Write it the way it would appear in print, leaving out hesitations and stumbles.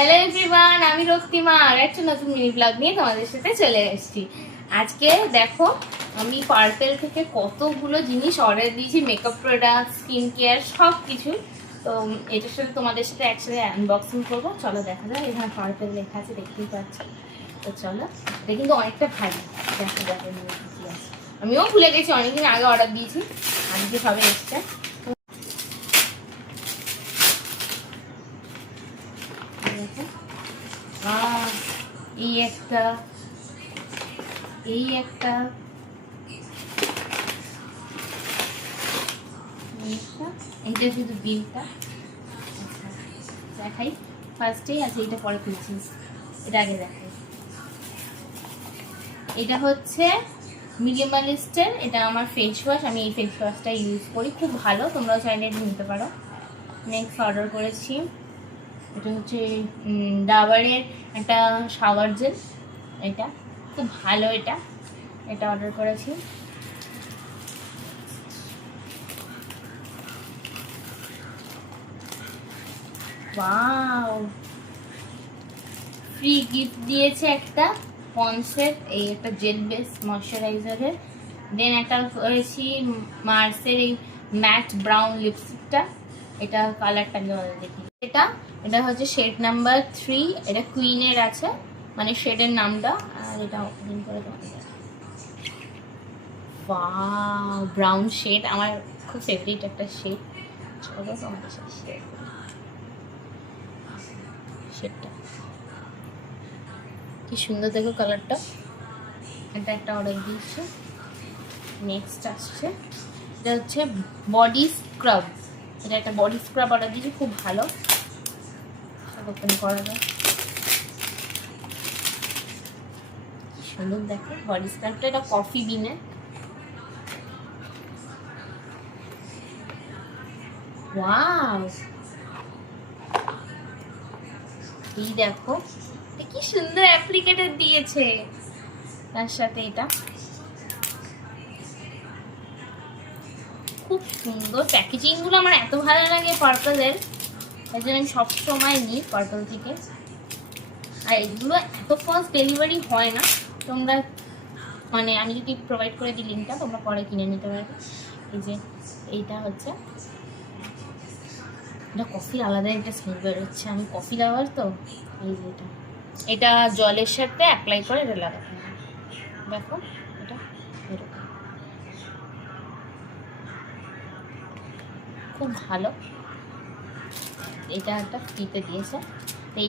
Hello everyone, আমি রক্তিমা আর একটা নতুন মিনি ব্লগ নিয়ে তোমাদের সাথে চলে এসেছি। আজকে দেখো আমি পার্পেল থেকে কতগুলো জিনিস অর্ডার দিয়েছি, মেকআপ প্রোডাক্ট, স্কিন কেয়ার সব কিছু। তো এটার সাথে তোমাদের সাথে একসাথে আনবক্সিং করবো। চলো দেখা যায়। এখানে পার্পেল লেখা আছে, দেখতেই পাচ্ছ। তো চলো, এটা কিন্তু অনেকটা ভারী। দেখো দেখো কি আছে, আমিও ভুলে গেছি, অনেকদিন আগে অর্ডার দিয়েছি, আজকে সবে এসছে। এই একটা এইটা শুধু বিলটা দেখাই। ফার্স্টেই আছে, এটা পরে খুলছিস, এটা আগে দেখাই। এটা হচ্ছে মিনিমালিস্টের, এটা আমার ফেস ওয়াশ। আমি এই ফেস ওয়াশটা ইউজ করি, খুব ভালো, তোমরাও চাইলে এটা নিতে পারো। নেক্সট অর্ডার করেছি, এটা হচ্ছে ডাবারের একটা শাওয়ার জেল, এটা খুব ভালো। এটা অর্ডার করেছি। ওয়াও, ফ্রি গিফট দিয়েছে একটা পন্সের এই একটা জেল বেস ময়শ্চারাইজারের। দেন একটা করেছি মার্সের এই ম্যাট ব্রাউন লিপস্টিকটা, এটা কালারটা দেখি। এটা হচ্ছে শেড নাম্বার 3, এটা কুইনের আছে, মানে শেডের নামটা। আর এটা ওপেন করে তোমাদের ওয়াও, ব্রাউন শেড, আমার খুব ফেভারিট একটা শেড। চলো তোমাদের সাথে শেয়ার করি শেডটা, কি সুন্দর দেখো কালারটা। এটা একটা অর্ডার দিয়েছি। নেক্সট আসছে, এটা হচ্ছে বডি স্ক্রাব। এটা একটা বডি স্ক্রাব অর্ডার দিয়েছি, খুব ভালো। ওপেন করা যায়, কি সুন্দর দেখো বডি স্ক্রাবটা। এটা কফি বিনে। ওয়াও, এই দেখো কি সুন্দর অ্যাপ্লিকেটর দিয়েছে তার সাথে। এটা খুব সুন্দর প্যাকেজিং গুলো, আমার এত ভালো লাগে পার্পলের, তাই জন্য আমি সবসময় নিই পার্পল থেকে। আর এগুলো এত ফাস্ট ডেলিভারি হয় না, তোমরা মানে আমি যদি প্রোভাইড করে দিই লিঙ্কটা, তোমরা পরে কিনে নিতে পারবে। এই যে এইটা হচ্ছে, এটা কফির আলাদা একটা স্মেল বেরোচ্ছে, আমি কফি লাভার তো। এই যে এটা জলের সাথে অ্যাপ্লাই করে এটা লাগাতে হবে। দেখো এটা এরকম, খুব ভালো। এটা একটা ফ্রিতে দিয়েছে।